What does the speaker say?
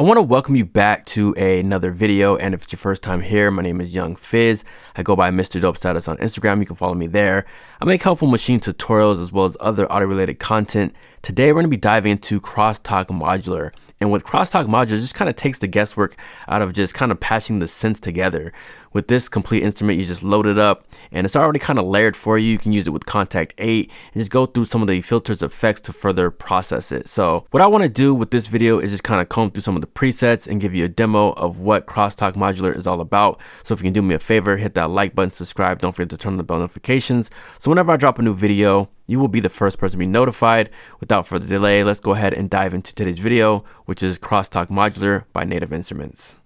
I want to welcome you back to another video, and if it's your first time here, my name is Young Fizz. I go by Mr. Dope Status on Instagram. You can follow me there. I make helpful machine tutorials as well as other audio-related content. Today, we're going to be diving into Crosstalk Modular. And with Crosstalk Modular, it just kind of takes the guesswork out of just kind of patching the synths together. With this complete instrument, you just load it up and it's already kind of layered for you. You can use it with Contact 8 and just go through some of the filters effects to further process it. So what I want to do with this video is just kind of comb through some of the presets and give you a demo of what Crosstalk Modular is all about. So if you can do me a favor, hit that like button, subscribe, don't forget to turn on the bell notifications. So whenever I drop a new video, you will be the first person to be notified. Without further delay, let's go ahead and dive into today's video, which is Crosstalk Modular by Native Instruments.